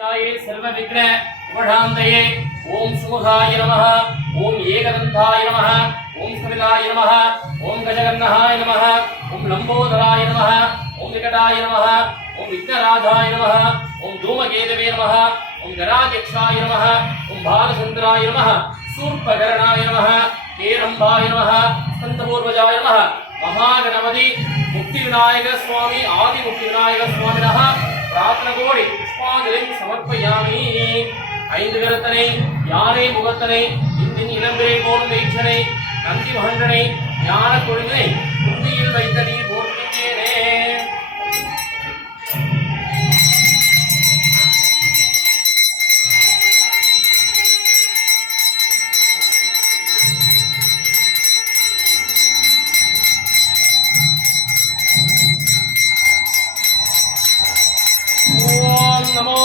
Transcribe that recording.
ாயே சர்வ ஓம் சுமுகாய நம ஓம் ஏகதந்தாய நம ஓம் ஸ்கவிதாய நம ஓம் கஜகர்ணஹாய நம ஓம் லம்போதராய நம ஓம் விகடாய நம ஓம் விக்னராஜாய நம ஓம் தூமகேதவே நம ஓம் கராஜக்ஷாய நம ஓம் பாலசுந்தராய நம சூர்பகரணாய நம கேரம்பாய நம ஸ்கந்தபூர்வஜாய நம மகாகணபதி முக்தி விநாயக சுவாமி ஆதி முக்தி விநாயக சுவாமினः பிரார்த்தன கோடி புஷ்பாஞ்சலின் சமர்ப்பயாமி ஐந்து கரத்தனை யானை முகத்தனை இந்தின் இளம்பிரை போலும் மெய்ச்சனை நந்தி மகன்றனை ஞான கொழுகை புந்தியில் வைத்த நீர் போற்றுகின்றேனே நமோ